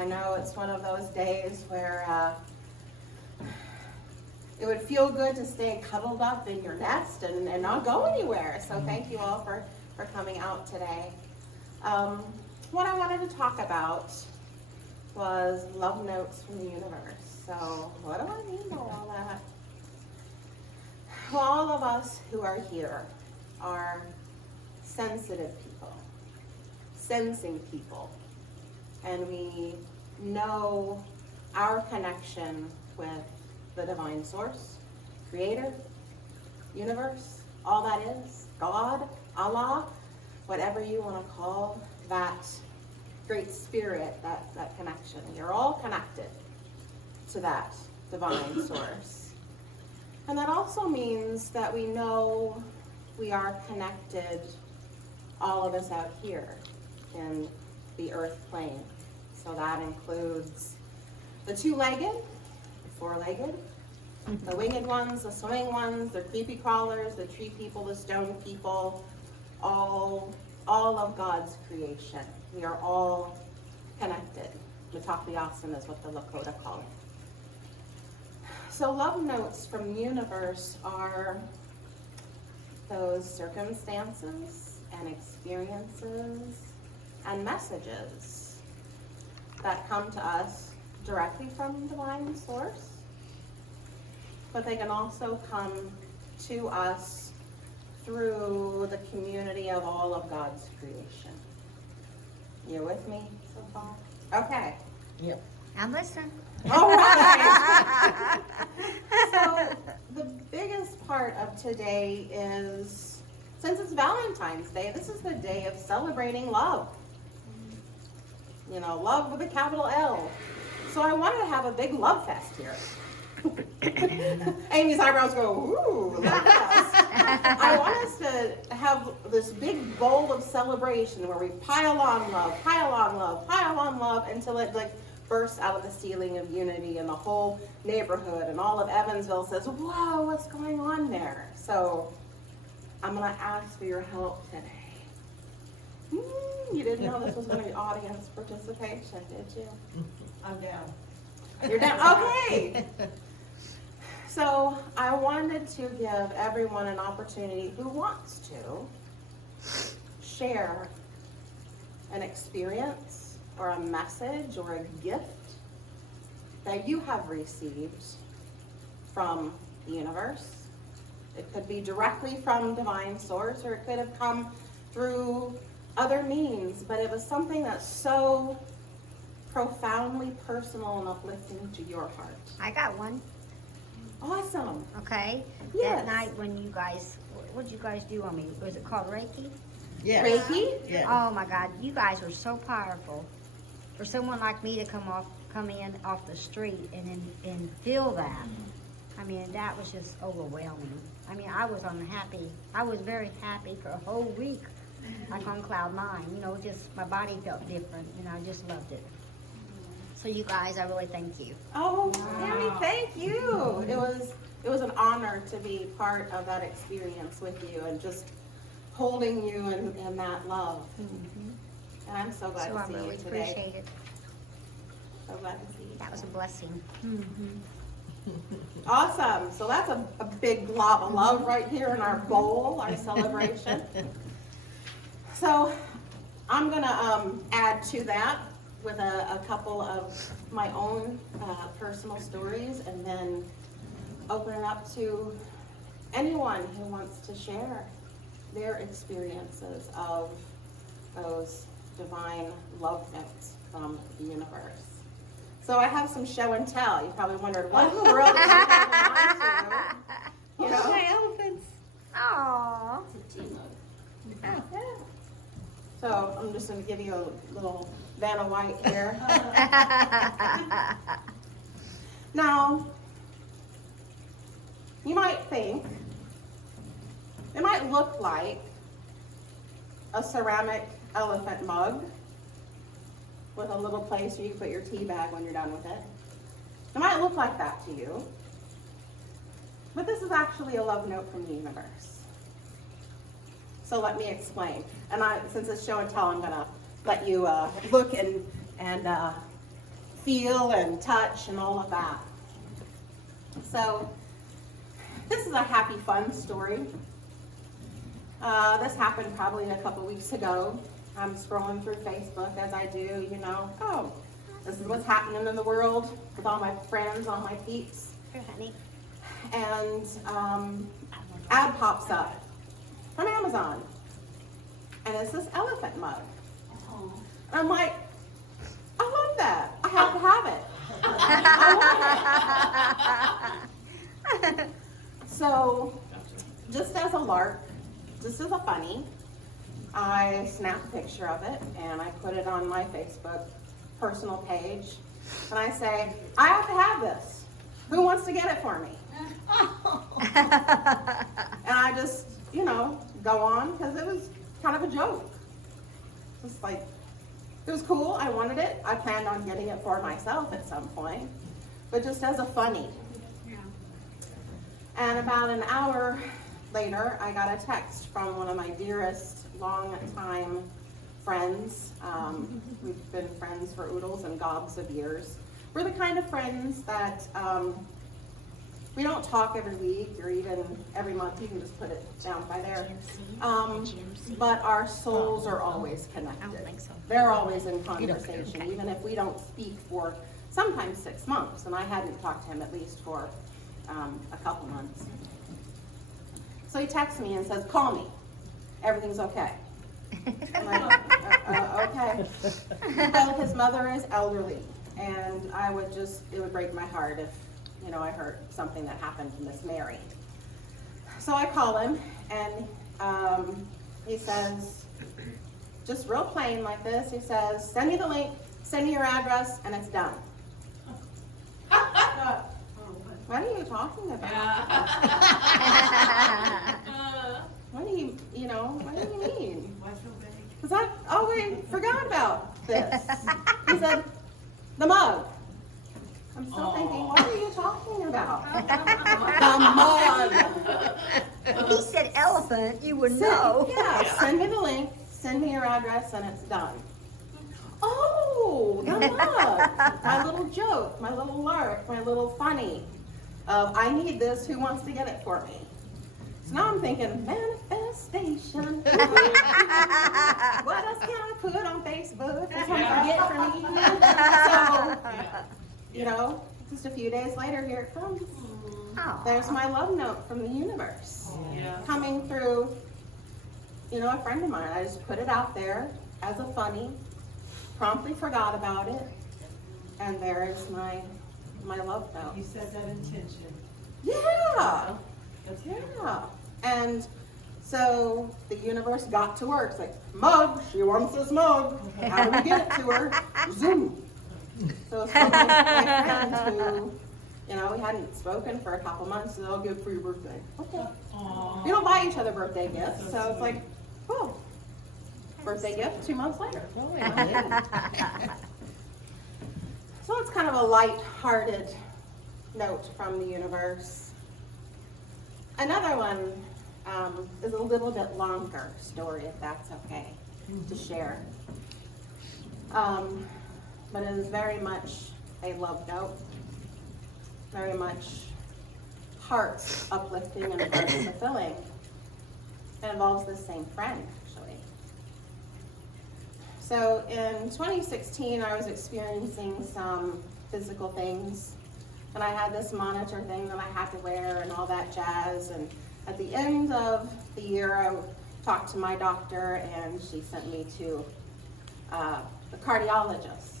I know it's one of those days where it would feel good to stay cuddled up in your nest and not go anywhere. So thank you all for coming out today. What I wanted to talk about was love notes from the universe. So what do I mean by all that? Well, all of us who are here are sensitive people, sensing people, and we know our connection with the divine source, creator, universe, all that is, God, Allah, whatever you want to call that great spirit, that connection. You're all connected to that divine source. And that also means that we know we are connected, all of us out here in the earth plane. So that includes the two-legged, the four-legged, the winged ones, the swimming ones, the creepy crawlers, the tree people, the stone people, all of God's creation. We are all connected. Mitakuyasin is what the Lakota call it. So love notes from the universe are those circumstances and experiences and messages that come to us directly from divine source, but they can also come to us through the community of all of God's creation. You with me so far? Okay. Yep. I'm listening. All right. So the biggest part of today is, since it's Valentine's Day, this is the day of celebrating love. You know, love with a capital L. So I wanted to have a big love fest here. Amy's eyebrows go, ooh, love fest. I want us to have this big bowl of celebration where we pile on love, pile on love, pile on love until it like bursts out of the ceiling of unity, and the whole neighborhood and all of Evansville says, whoa, what's going on there? So I'm going to ask for your help today. You didn't know this was going to be audience participation, did you? I'm down. You're down? Okay. So I wanted to give everyone an opportunity who wants to share an experience or a message or a gift that you have received from the universe. It could be directly from divine source, or it could have come through other means, but it was something that's so profoundly personal and uplifting to your heart. I got one. Awesome. Okay. Yes. That night when you guys, what did you guys do on me? Was it called Reiki? Yes. Reiki? Yes. Oh my God, you guys were so powerful. For someone like me to come in off the street and feel that. I mean, that was just overwhelming. I mean, I was very happy for a whole week, like on cloud 9. You know, just my body felt different. You know, I just loved it. So you guys, I really thank you. Oh, Tammy, thank you. It was an honor to be part of that experience with you and just holding you in that love. And I'm so glad So to I see really you today. appreciate it. So glad to see you. That was a blessing. Awesome. So that's a big glob of love right here in our bowl, our celebration. So I'm going to add to that with a couple of my own personal stories, and then open it up to anyone who wants to share their experiences of those divine love notes from the universe. So I have some show and tell. You probably wondered, what in the world is she holding on to? You know? My elephants. Aww. Yeah. So I'm just going to give you a little Vanna White here. Now, you might think it might look like a ceramic elephant mug with a little place where you put your tea bag when you're done with it. It might look like that to you, but this is actually a love note from the universe. So let me explain. And since it's show and tell, I'm gonna let you look and feel and touch and all of that. So this is a happy, fun story. This happened probably a couple weeks ago. I'm scrolling through Facebook as I do, you know. Oh, this is what's happening in the world with all my friends, all my peeps. Here, honey. And ad pops up from Amazon. And it's this elephant mug. And I'm like, I love that. I have to have it. I want it. So, just as a lark, just as a funny, I snapped a picture of it and I put it on my Facebook personal page. And I say, I have to have this. Who wants to get it for me? And I just, you know, go on because it was kind of a joke. Just like, it was cool. I wanted it. I planned on getting it for myself at some point, but just as a funny. Yeah. And about an hour later, I got a text from one of my dearest long-time friends. We've been friends for oodles and gobs of years. We're the kind of friends that we don't talk every week or even every month. You can just put it down by there. But our souls are always connected. I don't think so. They're always in conversation, Okay. even if we don't speak for sometimes 6 months. And I hadn't talked to him at least for a couple months. So he texts me and says, call me. Everything's okay. I'm like, okay. Well, his mother is elderly, and it would break my heart if, you know, I heard something that happened to Miss Mary. So I call him, and he says, just real plain like this, he says, send me the link, send me your address, and it's done. What are you talking about? What do you mean? Because I always forgot about this. He said, the mug. I'm still thinking, what are you talking about? The mug. If he said elephant, you would know. Yeah, send me the link, send me your address, and it's done. Oh, the mug. My little joke, my little lark, my little funny. I need this, who wants to get it for me? So now I'm thinking, manifestation. What else can I put on Facebook? That's what I forget from me. So, you know, just a few days later, here it comes. Aw. There's my love note from the universe. Coming through, you know, a friend of mine. I just put it out there as a funny, promptly forgot about it, and there is my love note. You said that intention. Yeah. That's Yeah. And so the universe got to work. It's like, mug, she wants this mug. How do we get it to her? Zoom. So it's like my friend who, you know, we hadn't spoken for a couple months, so they'll give for your birthday. Okay. Aww. We don't buy each other birthday gifts, so it's like, oh, birthday gift 2 months later. Oh, yeah. So it's kind of a light-hearted note from the universe. Another one is a little bit longer story, if that's okay to share. But it is very much a love note, very much heart uplifting and heart fulfilling. It involves the same friend, actually. So in 2016, I was experiencing some physical things, and I had this monitor thing that I had to wear and all that jazz. And at the end of the year, I talked to my doctor, and she sent me to the cardiologist.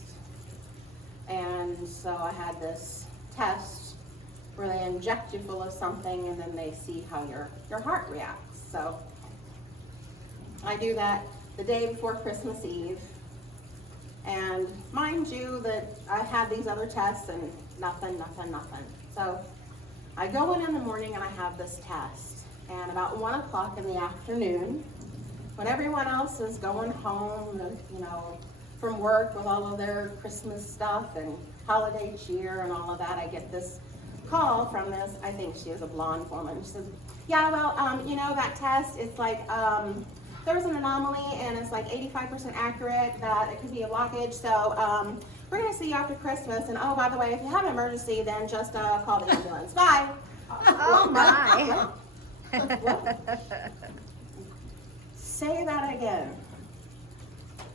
And so I had this test where they inject you full of something, and then they see how your heart reacts. So I do that the day before Christmas Eve. And mind you that I had these other tests and nothing. So I go in the morning and I have this test. And about 1 o'clock in the afternoon, when everyone else is going home, you know, from work with all of their Christmas stuff and holiday cheer and all of that, I get this call from this, I think she is a blonde woman. She says, yeah, well, you know, that test, it's like, there was an anomaly and it's like 85% accurate that it could be a blockage. So we're gonna see you after Christmas, and oh, by the way, if you have an emergency, then just call the ambulance. Bye. Oh my. What? Say that again.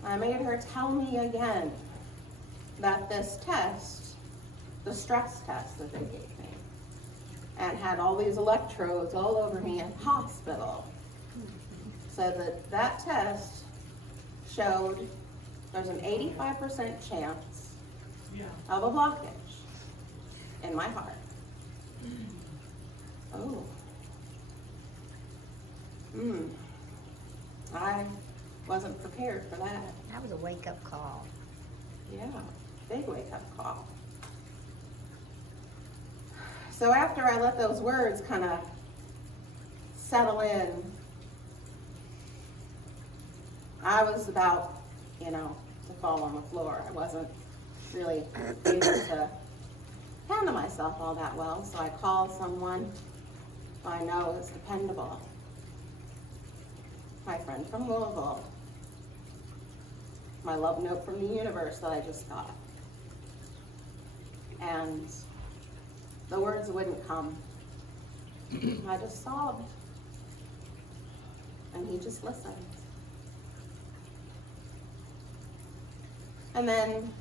I made her tell me again that this test, the stress test that they gave me, and had all these electrodes all over me in hospital, said that that test showed there's an 85% chance of a blockage in my heart. Oh. I wasn't prepared for that. That was a wake-up call. Yeah, big wake-up call. So after I let those words kind of settle in, I was about, to fall on the floor. I wasn't really able to handle myself all that well, so I called someone I know is dependable. My friend from Louisville. My love note from the universe that I just got. And the words wouldn't come. I just sobbed. And he just listened. And then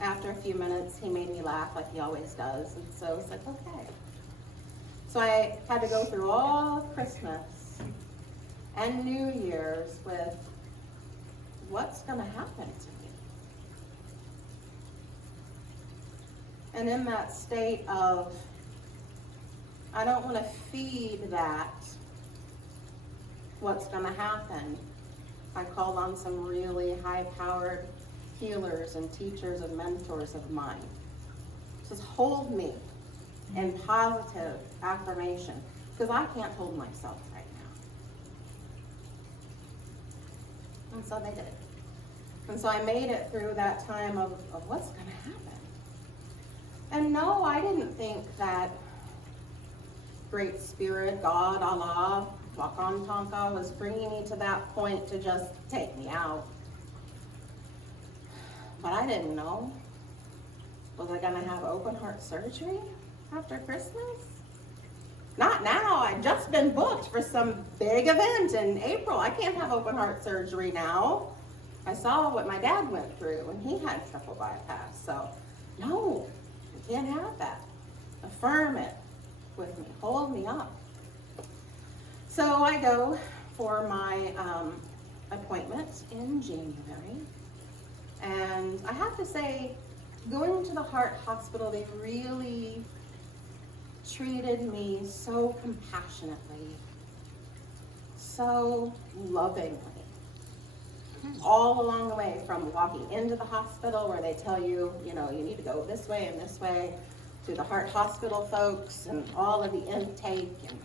after a few minutes, he made me laugh like he always does. And so I was like, okay. So I had to go through all of Christmas and New Year's with what's going to happen to me. And in that state of, I don't want to feed that, what's going to happen, I called on some really high-powered healers and teachers and mentors of mine. Just hold me in positive affirmation, because I can't hold myself right now. And so they did. And so I made it through that time of what's going to happen. And no, I didn't think that Great Spirit, God, Allah, Wakan Tonka was bringing me to that point to just take me out. But I didn't know. Was I going to have open heart surgery after Christmas? Not now. I'd just been booked for some big event in April. I can't have open heart surgery now. I saw what my dad went through when he had triple bypass. So, no, you can't have that. Affirm it with me. Hold me up. So I go for my appointment in January. And I have to say, going to the heart hospital, they really treated me so compassionately, so lovingly. All along the way, from walking into the hospital where they tell you, you need to go this way and this way, to the heart hospital folks and all of the intake. And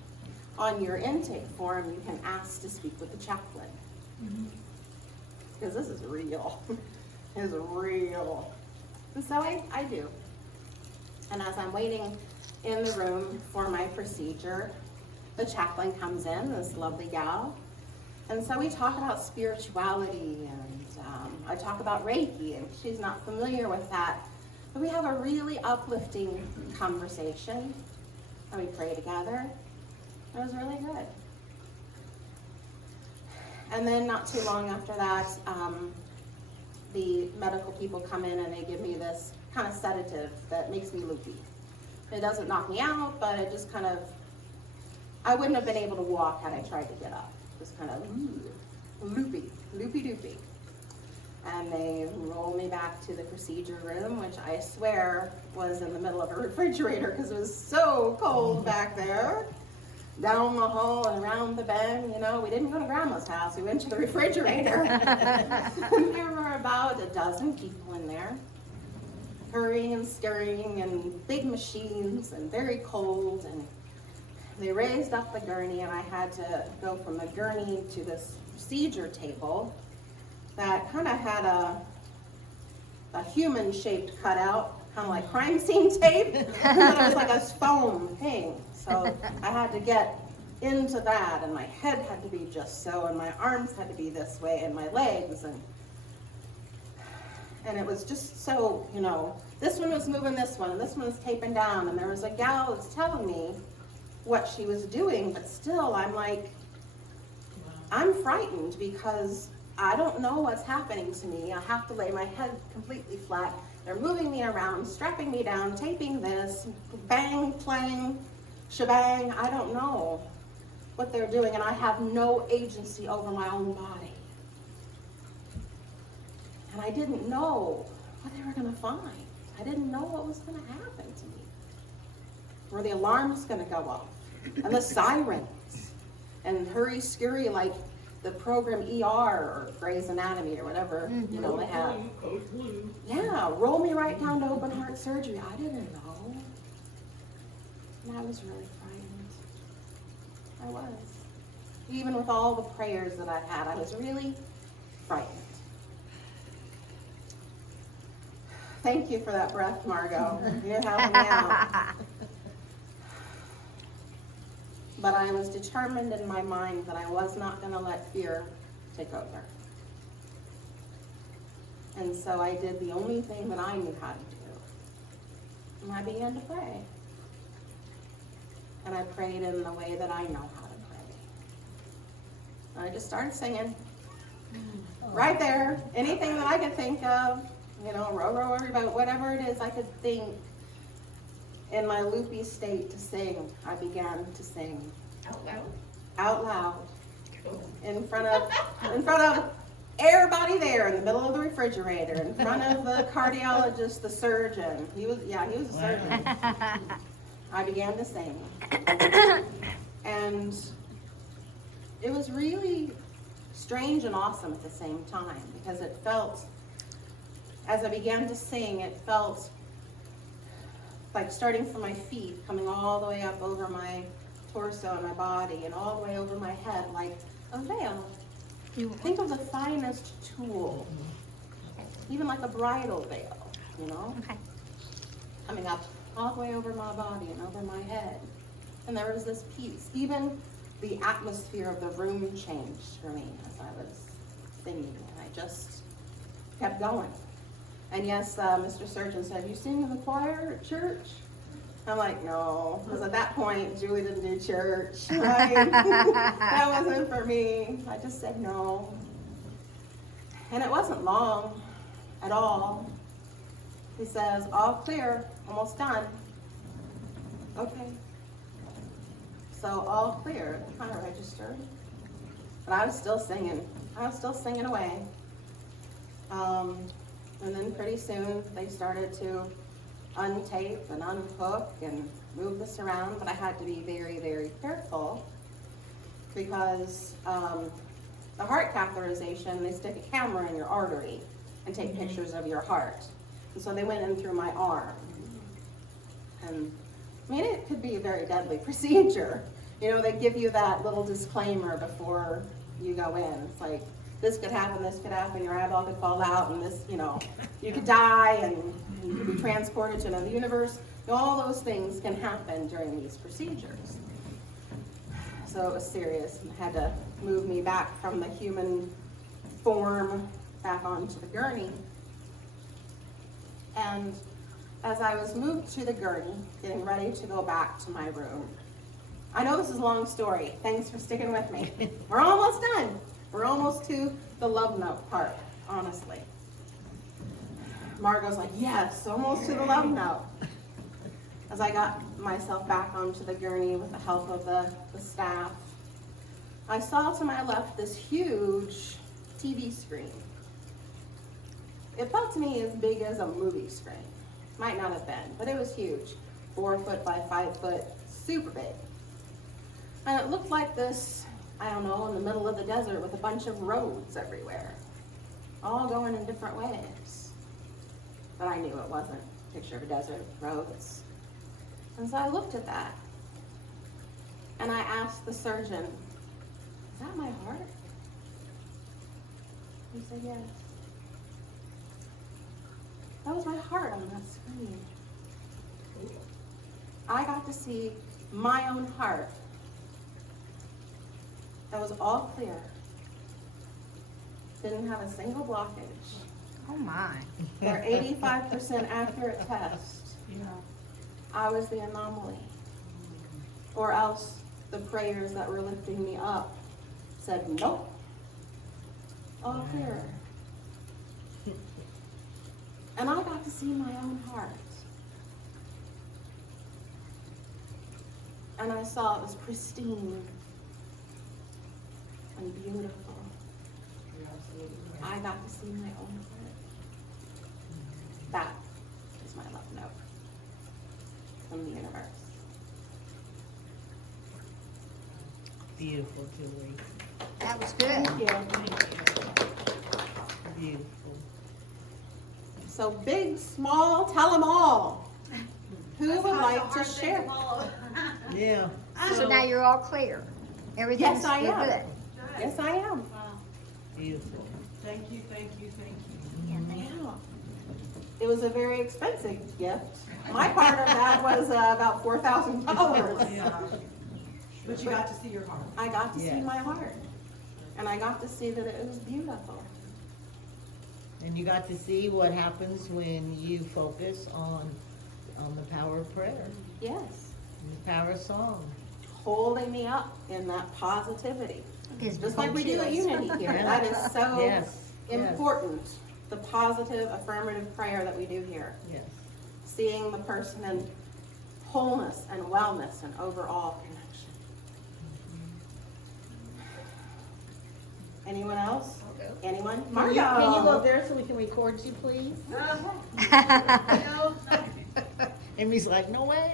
on your intake form, you can ask to speak with the chaplain. Because this is real. Is real. And so I do. And as I'm waiting in the room for my procedure, the chaplain comes in, this lovely gal. And so we talk about spirituality, and I talk about Reiki, and she's not familiar with that. But we have a really uplifting conversation, and we pray together. It was really good. And then not too long after that, the medical people come in and they give me this kind of sedative that makes me loopy. It doesn't knock me out, but it just kind of, I wouldn't have been able to walk had I tried to get up. Just kind of loopy-doopy. And they roll me back to the procedure room, which I swear was in the middle of a refrigerator because it was so cold back there. Down the hall and around the bend, we didn't go to Grandma's house, we went to the refrigerator. And there were about a dozen people in there, hurrying and scurrying, and big machines, and very cold, and they raised up the gurney, and I had to go from the gurney to this procedure table that kind of had a human-shaped cutout, kind of like crime scene tape, but it was like a foam thing. So I had to get into that, and my head had to be just so, and my arms had to be this way, and my legs, And it was just so, this one was moving this one, and this one was taping down, and there was a gal that's telling me what she was doing, but still, I'm like, I'm frightened because I don't know what's happening to me. I have to lay my head completely flat. They're moving me around, strapping me down, taping this, bang, plang, shebang. I don't know what they're doing, and I have no agency over my own body. And I didn't know what they were going to find. I didn't know what was going to happen to me. Were the alarms going to go off? And the sirens? And hurry, scurry, like the program ER or Grey's Anatomy or whatever, they have. Yeah, roll me right down to open heart surgery. I didn't know. And I was really frightened. I was. Even with all the prayers that I had, I was really frightened. Thank you for that breath, Margot. You're helping me out. But I was determined in my mind that I was not going to let fear take over. And so I did the only thing that I knew how to do. And I began to pray. And I prayed in the way that I know how to pray. And I just started singing. Right there. Anything that I could think of. Row, row, every boat, whatever it is I could think in my loopy state to sing, I began to sing. Out loud? Out loud. Cool. In front of everybody there, in the middle of the refrigerator, in front of the cardiologist, the surgeon. He was a surgeon. I began to sing. And it was really strange and awesome at the same time, because it felt, as I began to sing, it felt like starting from my feet, coming all the way up over my torso and my body, and all the way over my head, like a veil. Think of the finest tulle, even like a bridal veil, Okay. coming up all the way over my body and over my head. And there was this peace. Even the atmosphere of the room changed for me as I was singing, and I just kept going. And yes, Mr. Surgeon said, "You sing in the choir at church?" I'm like, no, because at that point, Julie didn't do church, right? That wasn't for me. I just said no. And it wasn't long at all. He says, "All clear, almost done." Okay. So all clear, kind of registered. But I was still singing. Away. And then pretty soon they started to untape and unhook and move this around, but I had to be very, very careful because the heart catheterization, they stick a camera in your artery and take pictures of your heart. And so they went in through my arm. And I mean, it could be a very deadly procedure. They give you that little disclaimer before you go in. It's like, this could happen, your eyeball could fall out, and this, you could die, and you could be transported to another universe. All those things can happen during these procedures. So it was serious, and had to move me back from the human form back onto the gurney. And as I was moved to the gurney, getting ready to go back to my room, I know this is a long story. Thanks for sticking with me. We're almost done. We're almost to the love note part, honestly. Margot's like, yes, almost to the love note. As I got myself back onto the gurney with the help of the staff, I saw to my left this huge TV screen. It felt to me as big as a movie screen. Might not have been, but it was huge. 4 foot by 5 foot, super big. And it looked like this, I don't know, in the middle of the desert with a bunch of roads everywhere, all going in different ways. But I knew it wasn't a picture of a desert, roads. And so I looked at that, and I asked the surgeon, "Is that my heart?" He said, "Yes." That was my heart on that screen. I got to see my own heart. That was all clear. Didn't have a single blockage. Oh my. Their 85% accurate test. Yeah. I was the anomaly. Or else the prayers that were lifting me up said, nope, all clear. And I got to see my own heart. And I saw it was pristine and beautiful. You're absolutely right. I got to see my own heart. That is my love note from the universe. Beautiful, Julie. That was good. Thank you. Beautiful. So big, small, tell them all. Who would like to share? Yeah. So now you're all clear. Everything's Yes, I you're am. good. Yes, I am. Wow. Beautiful. Thank you, thank you, thank you. Yeah, thank you. Yeah. It was a very expensive gift. My part of that was about $4,000. Yeah. But you got to see your heart. I got to see Yes. my heart. And I got to see that it was beautiful. And you got to see what happens when you focus on the power of prayer Yes. and the power of song. Holding me up in that positivity. Gives me Just like we do at chills. Unity here. That is so Yes. important. The positive, affirmative prayer that we do here. Yes. Seeing the person in wholeness and wellness and overall connection. Anyone else? Anyone? Can you go Margo. there so we can record you, please? Amy's like, no way.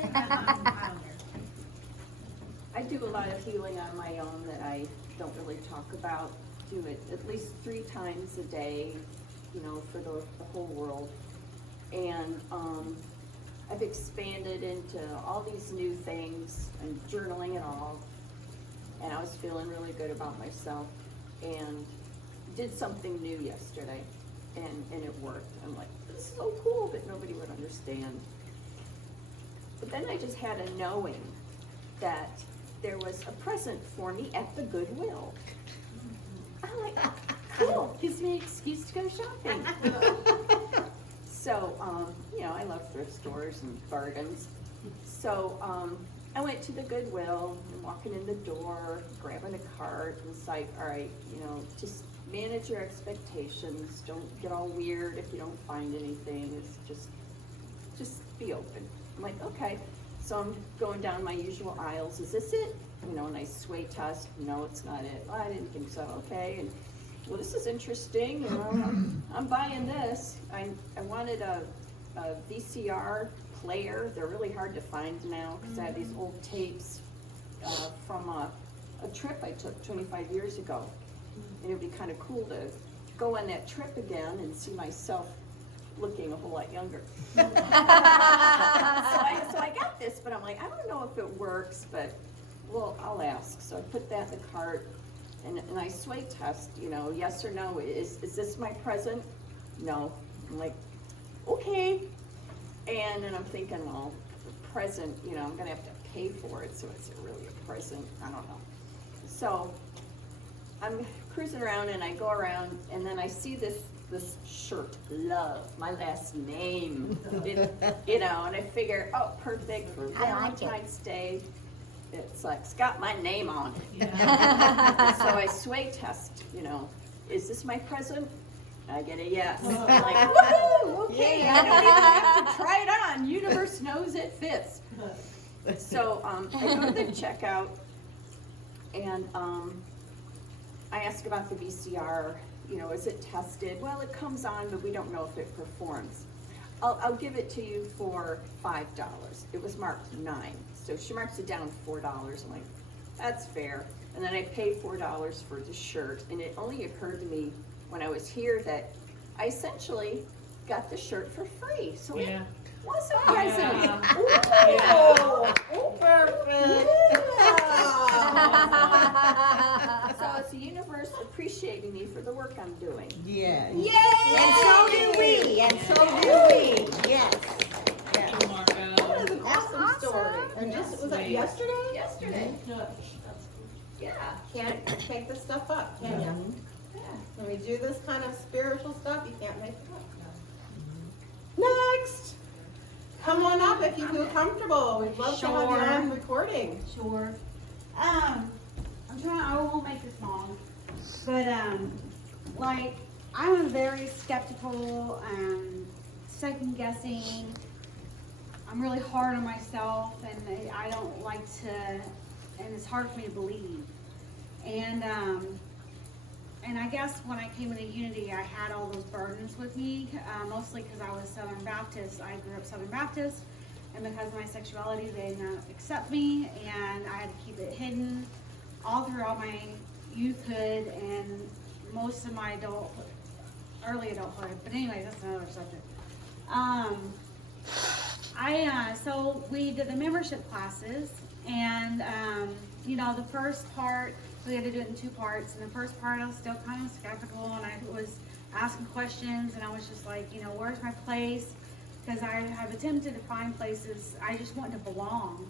I do a lot of healing on my own that I don't really talk about. Do it at least 3 times a day, you know, for the whole world. And I've expanded into all these new things and journaling and all. And I was feeling really good about myself and did something new yesterday and it worked. I'm like, this is so cool, but nobody would understand. But then I just had a knowing that there was a present for me at the Goodwill. I'm like, cool, gives me an excuse to go shopping. So, you know, I love thrift stores and bargains. So, I went to the Goodwill and walking in the door, grabbing a cart, and it's like, all right, you know, just manage your expectations. Don't get all weird if you don't find anything. It's just be open. I'm like, okay. So I'm going down my usual aisles. Is this it? You know, and I sway test. No, it's not it. Well, I didn't think so. Okay. And well, this is interesting. You know, I'm buying this. I wanted a VCR player. They're really hard to find now because I have these old tapes from a trip I took 25 years ago. And it would be kind of cool to go on that trip again and see myself looking a whole lot younger. So I got this, but I'm like, I don't know if it works, but well, I'll ask. So I put that in the cart and I sway test, you know, yes or no. Is this my present? No. I'm like, okay. And then I'm thinking, well, the present, you know, I'm gonna have to pay for it, so is it really a present? I don't know. So I'm cruising around and I go around and then I see this shirt, love, my last name, you know, and I figure, oh, perfect for I like it. Valentine's Day. It's like, it's got my name on it. Yeah. So I sway test, you know, is this my present? I get a yes. I'm like, woohoo, okay, I don't even have to try it on. Universe knows it fits. So I go to the checkout and I ask about the VCR, you know, is it tested? Well, it comes on, but we don't know if it performs. I'll give it to you for $5. It was marked $9. So she marks it down $4. I'm like, that's fair. And then I paid $4 for the shirt. And it only occurred to me when I was here that I essentially got the shirt for free. So Yeah. it was a present. Yeah. Oh, perfect. So it's the universe appreciating me for the work I'm doing. Yeah. Yay! And so do we, and so do we, yes. Yes. That is an awesome Awesome. story. And just, was that yesterday? Yesterday. Yeah. Can't make this stuff up, can you? When we do this kind of spiritual stuff, you can't make it up. Next! Come on up if you feel comfortable. We'd love to have you on recording. Sure. I'm trying, I won't make this long, but, like, I'm very skeptical, second guessing. I'm really hard on myself, and I don't like to, and it's hard for me to believe. And I guess when I came into Unity, I had all those burdens with me, mostly because I was Southern Baptist. I grew up Southern Baptist, and because of my sexuality, they did not accept me, and I had to keep it hidden all throughout my youthhood and most of my early adulthood. But anyway, that's another subject. So we did the membership classes, and you know, the first part, we had to do it in 2 parts. And the first part, I was still kind of skeptical, and I was asking questions, and I was just like, you know, where's my place? Because I have attempted to find places. I just want to belong,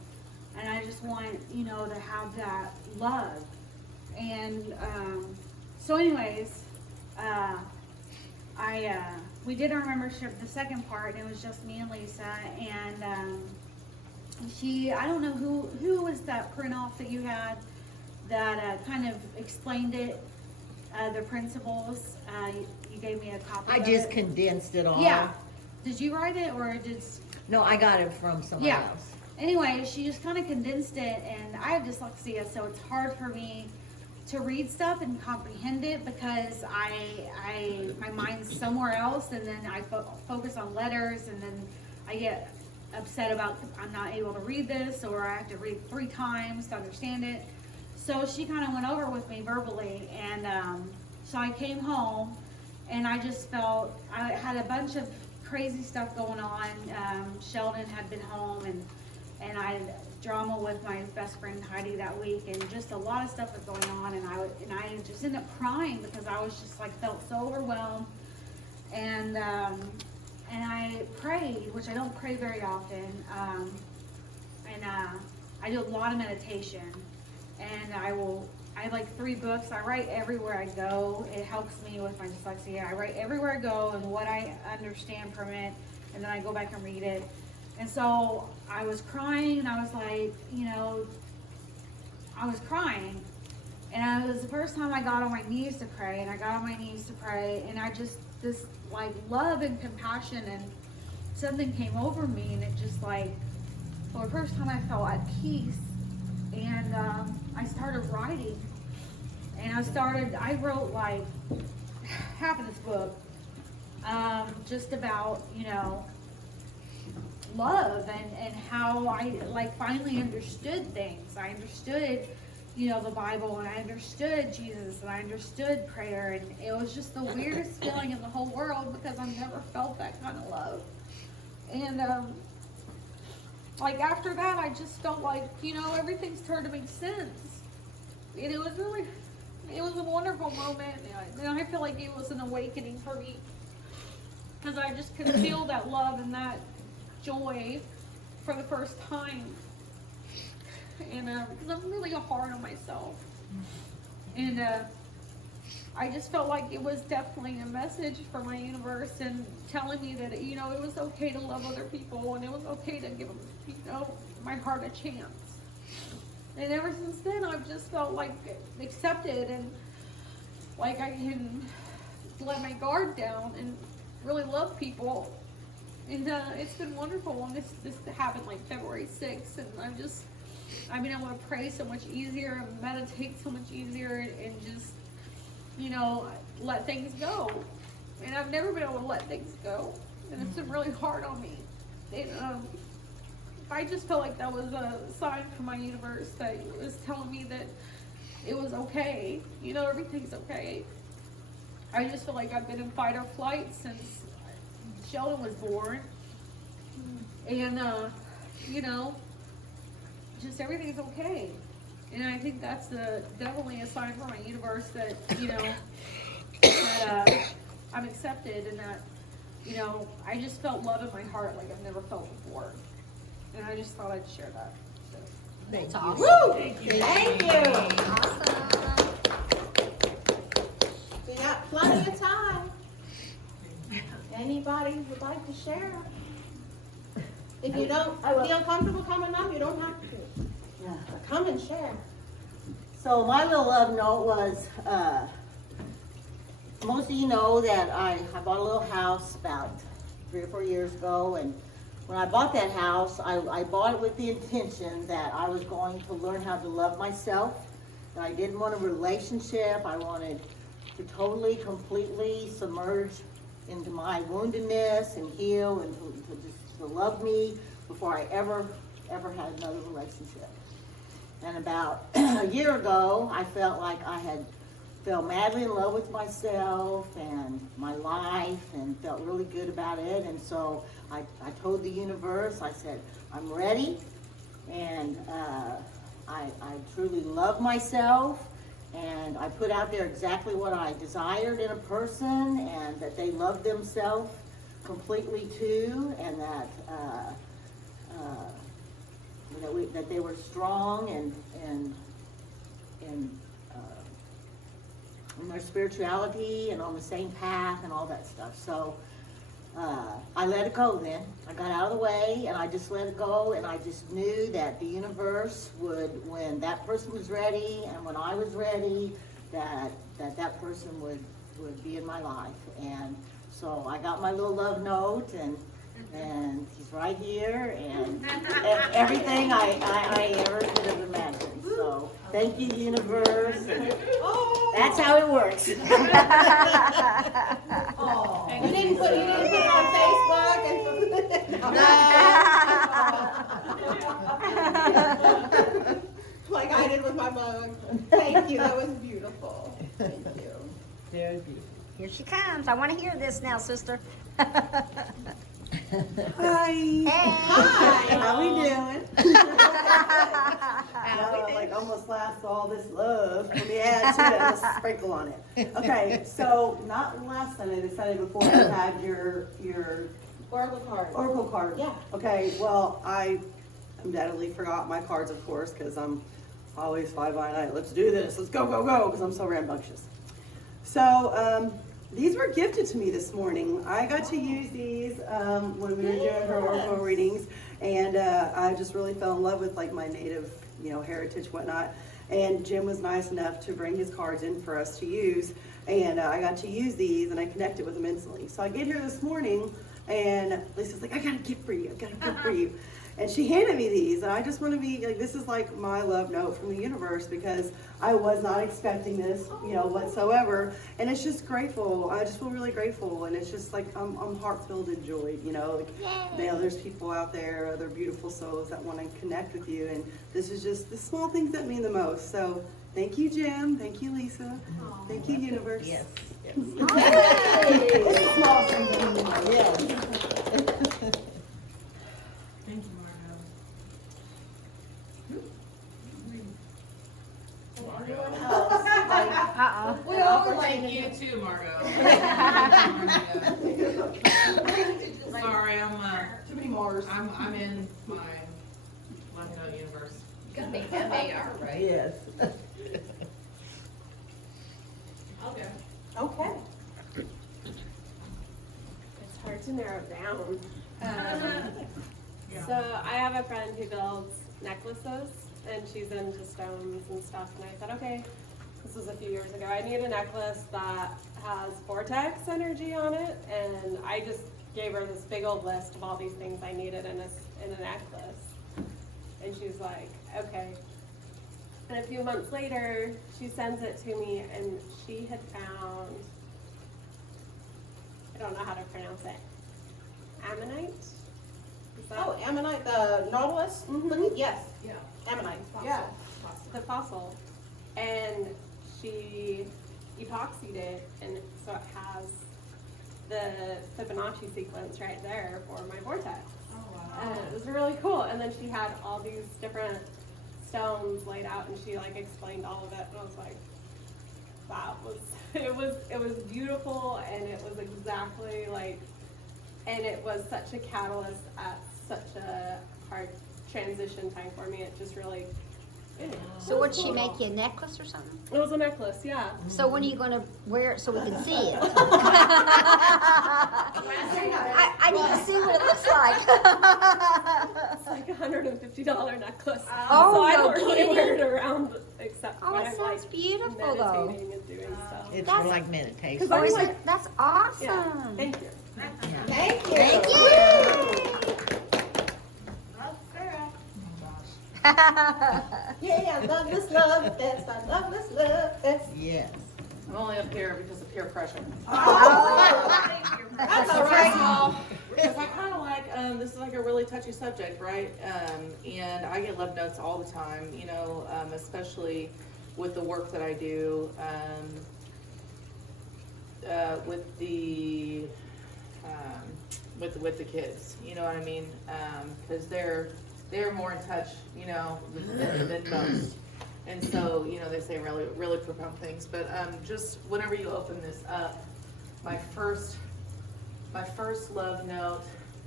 and I just want, you know, to have that love. And so anyways, we did our membership, the second part, and it was just me and Lisa, and I don't know who was that print off that you had that kind of explained it, the principles. You gave me a copy I of just it. condensed it all. Yeah. Did you write it, or did? No, I got it from somebody Yeah. else. Anyway, she just kind of condensed it, and I have dyslexia, so it's hard for me to read stuff and comprehend it because my mind's somewhere else, and then I focus on letters, and then I get upset about I'm not able to read this, or I have to read 3 times to understand it. So she kind of went over with me verbally, and so I came home, and I just felt I had a bunch of crazy stuff going on. Sheldon had been home, and I had drama with my best friend Heidi that week, and just a lot of stuff was going on, and I just ended up crying because I was just like felt so overwhelmed, and I prayed, which I don't pray very often, and I do a lot of meditation, and I have like 3 books. I write everywhere I go. It helps me with my dyslexia. I write everywhere I go and what I understand from it, and then I go back and read it. And so I was crying, and I was like, you know, I was crying. And it was the first time I got on my knees to pray, and I got on my knees to pray, and I just, this like love and compassion, and something came over me, and it just like, for the first time I felt at peace. And I started writing, and I wrote like half of this book, just about, you know, love and how I like finally understood things. I understood, you know, the Bible, and I understood Jesus, and I understood prayer, and it was just the weirdest feeling in the whole world because I've never felt that kind of love. And like after that, I just felt like, you know, everything started to make sense. And it was a wonderful moment, and I feel like it was an awakening for me because I just could feel that love and that joy for the first time. And because I'm really hard on myself, and I just felt like it was definitely a message for my universe, and telling me that, you know, it was okay to love other people, and it was okay to give them, you know, my heart a chance. And ever since then, I've just felt like accepted, and like I can let my guard down and really love people. And it's been wonderful. And this happened like February 6th, and I've been able to pray so much easier and meditate so much easier, and just, you know, let things go. And I've never been able to let things go, and it's been really hard on me. And I just felt like that was a sign from my universe that it was telling me that it was okay. You know, everything's okay. I just feel like I've been in fight or flight since Sheldon was born. And, you know, just everything's okay. And I think that's definitely a sign from my universe that, you know, that I'm accepted, and that, you know, I just felt love in my heart like I've never felt before. And I just thought I'd share that. So. Thank That's you. awesome. Woo! Thank you. Awesome. Yeah, plenty of time. Anybody would like to share? If you don't feel comfortable coming up, you don't have to. But come and share. So my little love note was, most of you know that I bought a little house about 3 or 4 years ago, and when I bought that house, I bought it with the intention that I was going to learn how to love myself, that I didn't want a relationship. I wanted to totally, completely submerge into my woundedness and heal and to love me before I ever had another relationship. And about a year ago, I felt like I had fell madly in love with myself and my life and felt really good about it. And so I told the universe, I said, I'm ready, and I truly love myself, and I put out there exactly what I desired in a person, and that they love themselves completely too, and that that they were strong and in their spirituality and on the same path and all that stuff. So I let it go then. I got out of the way and I just let it go, and I just knew that the universe would, when that person was ready and when I was ready, that person would be in my life. And so I got my little love note, and he's right here, and everything I ever could have imagined. So thank you, universe. And that's how it works. You didn't put it on Facebook like I did with my mug. Thank you. That was beautiful. Thank you. Very beautiful. Here she comes. I want to hear this now, sister. Hi. Hey. Hi. How we doing? Like almost lasts all this love. Let me add to it. Let's sprinkle on it. Okay, so not last Sunday, the Sunday before you had your Oracle card. Oracle card. Yeah. Okay, well, I undoubtedly forgot my cards, of course, because I'm always fly by night. Let's do this. Let's go, go, go, because I'm so rambunctious. So, these were gifted to me this morning. I got to use these when we were doing her oracle readings, and I just really fell in love with like my native, heritage, whatnot. And Jim was nice enough to bring his cards in for us to use, and I got to use these, and I connected with them instantly. So I get here this morning, and Lisa's like, "I got a gift for you. I got a gift for you." And she handed me these, and I just want to be like, this is like my love note from the universe, because I was not expecting this, whatsoever. And it's just grateful. I just feel really grateful, and it's just like I'm heart-filled and joyed, there's people out there, other beautiful souls that want to connect with you, and this is just the small things that mean the most. So thank you, Jim. Thank you, Lisa. Thank you, universe. Yes. It's the small things that mean the most. Yes. Thank you, Margo. Anyone else? Like, Uh-oh. we all like Thank you too, Margo. Sorry, Too many Mars. I'm in my left note universe. Gonna be MAR, right? Yes. I'll go. Okay. It's hard to narrow down. So I have a friend who builds necklaces, and she's into stones and stuff, and I thought, okay, this was a few years ago, I need a necklace that has vortex energy on it, and I just gave her this big old list of all these things I needed in a necklace, and she's like, okay. And a few months later, she sends it to me, and she had found, I don't know how to pronounce it, ammonite? Is that- Oh, ammonite, the nautilus? Mhm. Yes. Yeah. Ammonite. Fossil. Yeah. The fossil, and she epoxied it, and so it has the Fibonacci sequence right there for my vortex. Oh, And it was really cool. And then she had all these different stones laid out, and she like explained all of it, and I was like, wow, it was beautiful, and it was exactly like, and it was such a catalyst at such a hard transition time for me. It just really So would she make you a necklace or something? It was a necklace, yeah. So when are you gonna wear it so we can see it? I need to see what it looks like. It's like $150 necklace. Oh, so I no don't really kidding. wear it around except Oh, when it I'm sounds like beautiful though. meditating and doing stuff. It's That's- for like meditation. Because Oh, I'm is like, it? That's awesome. yeah, thank you. Thank you. Thank you. Yeah, loveless love fest, I loveless love fest. Yes. I'm only up here because of peer pressure. That's all right. Because I kind of like, this is like a really touchy subject, right? And I get love notes all the time, you know, especially with the work that I do, with the kids, you know what I mean? Because they're more in touch, you know, than most. And so, you know, they say really, really profound things. But just whenever you open this up, my first love note,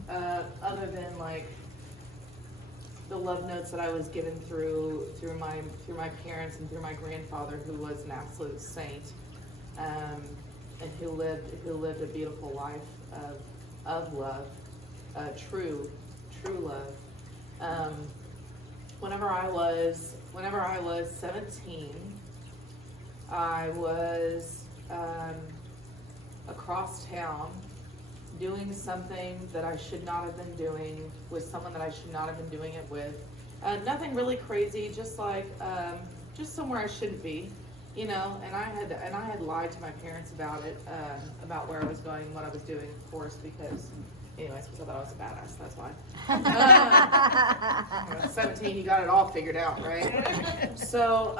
other than like the love notes that I was given through my parents and through my grandfather, who was an absolute saint, and who lived a beautiful life of love, true love. Whenever I was 17, I was across town doing something that I should not have been doing with someone that I should not have been doing it with. Nothing really crazy, just like just somewhere I shouldn't be, you know. And I had lied to my parents about it, about where I was going, what I was doing, of course, because. Anyways, because I thought I was a badass, that's why. When I was 17, you got it all figured out, right? So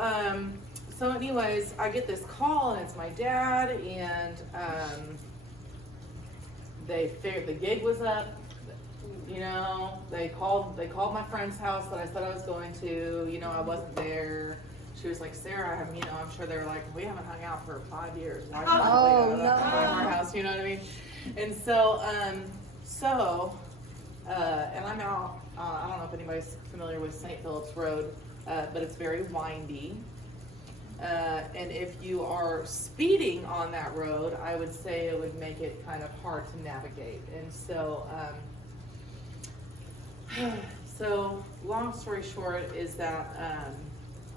anyways, I get this call, and it's my dad, and they figured the gig was up. You know, they called my friend's house that I said I was going to. You know, I wasn't there. She was like, Sarah, I'm sure they were like, we haven't hung out for 5 years. Why did you Oh, leave our house? You know what I mean? And so, and I'm out, I don't know if anybody's familiar with St. Philip's Road, but it's very windy. And if you are speeding on that road, I would say it would make it kind of hard to navigate. And so, so long story short is that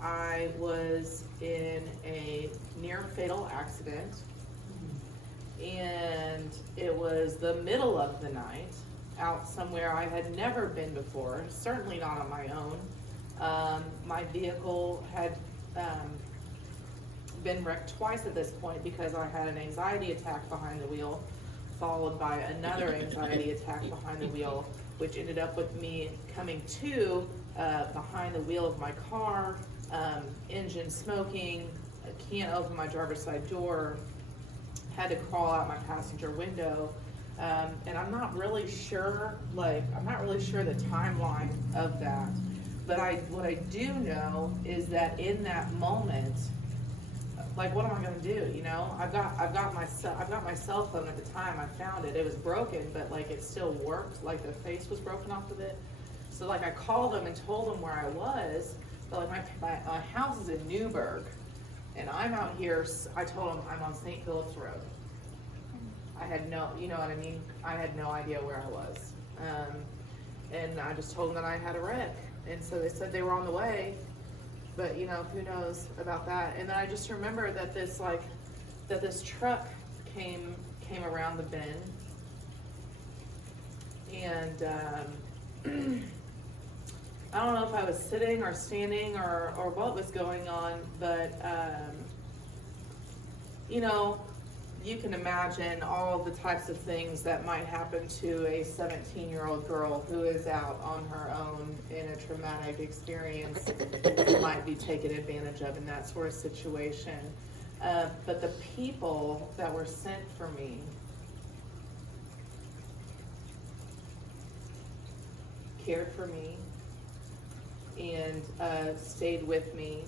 I was in a near fatal accident. And it was the middle of the night, out somewhere I had never been before, certainly not on my own. My vehicle had been wrecked twice at this point because I had an anxiety attack behind the wheel, followed by another anxiety attack behind the wheel, which ended up with me coming to behind the wheel of my car, engine smoking, I can't open my driver's side door, had to crawl out my passenger window, and I'm not really sure the timeline of that. But what I do know is that in that moment, like, what am I gonna do? You know, I've got my cell phone at the time. I found it. It was broken, but like it still worked. Like the face was broken off of it. So like I called them and told them where I was. But like my house is in Newburgh. And I'm out here, I told them I'm on St. Philip's Road. I had you know what I mean? I had no idea where I was. And I just told them that I had a wreck. And so they said they were on the way, but you know, who knows about that. And then I just remember that this truck came around the bend. And I don't know if I was sitting or standing or what was going on, but you know, you can imagine all the types of things that might happen to a 17-year-old girl who is out on her own in a traumatic experience, might be taken advantage of in that sort of situation. But the people that were sent for me cared for me and stayed with me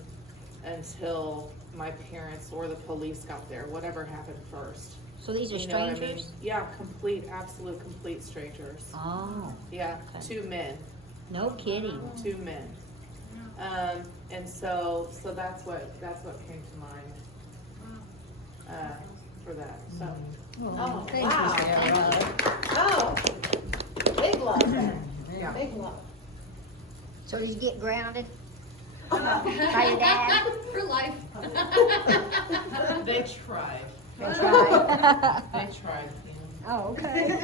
until my parents or the police got there, whatever happened first. So these are You know what I mean? strangers? Yeah, absolute complete strangers. Oh, Yeah, Okay. 2 men, no kidding. 2 men. And so that's what came to mind, for that, so. Oh, Thank wow. you, Sarah. Oh, big love then. Yeah. Big love. So did you get grounded by your dad? For life. They tried, They tried. they tried. Oh, okay.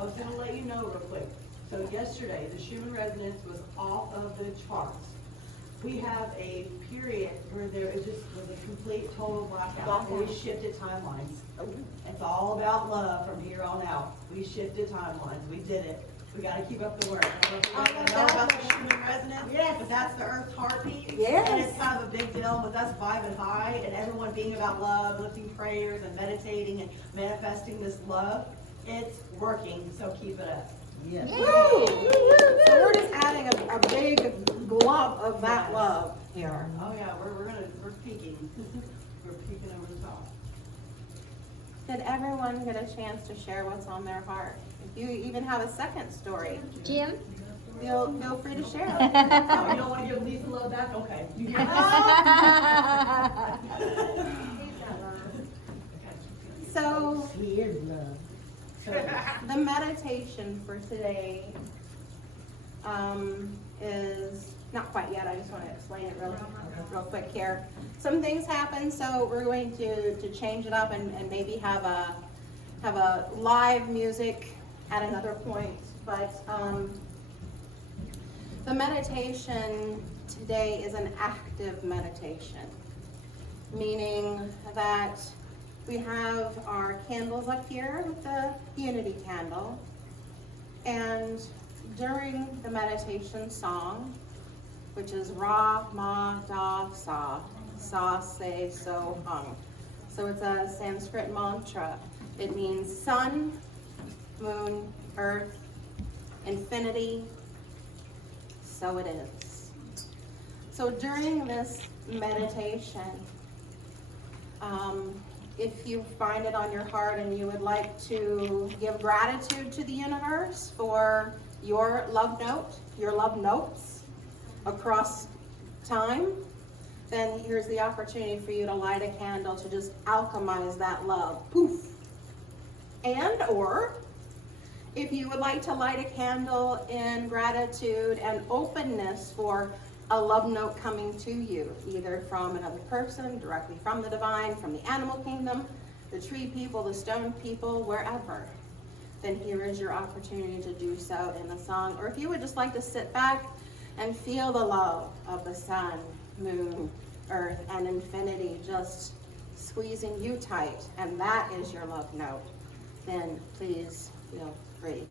I was gonna let you know real quick. So yesterday, the Schumann resonance was off of the charts. We have a period where it just was a complete total blackout. We shifted timelines. It's all about love from here on out. We shifted timelines. We did it. We gotta keep up the work. I don't know if you guys know about the Schumann resonance. Yes. But that's the Earth's heartbeat. Yes. And it's kind of a big deal with us vibing high and everyone being about love, lifting prayers and meditating and manifesting this love. It's working, so keep it up. Yes. Woo! So we're just adding a big glob of that love here. Oh yeah, we're peaking. We're peaking over the top. Did everyone get a chance to share what's on their heart? If you even have a second story, Jim? feel free to share. Oh, you don't wanna give Lisa love back? Okay. You hear So Weird love. the meditation for today is not quite yet. I just want to explain it real quick here. Some things happen, so we're going to change it up and maybe have a live music at another point. But the meditation today is an active meditation, meaning that we have our candles up here with the unity candle, and during the meditation song, which is Ra, Ma, Da, Sa, Sa, Se, So, Hung. So it's a Sanskrit mantra. It means sun, moon, earth, infinity, so it is. So during this meditation, if you find it on your heart and you would like to give gratitude to the universe for your love note, your love notes across time, then here's the opportunity for you to light a candle to just alchemize that love. Poof. And or if you would like to light a candle in gratitude and openness for a love note coming to you, either from another person, directly from the divine, from the animal kingdom, the tree people, the stone people, wherever, then here is your opportunity to do so in the song. Or if you would just like to sit back and feel the love of the sun, moon, earth, and infinity just squeezing you tight, and that is your love note, then please feel free.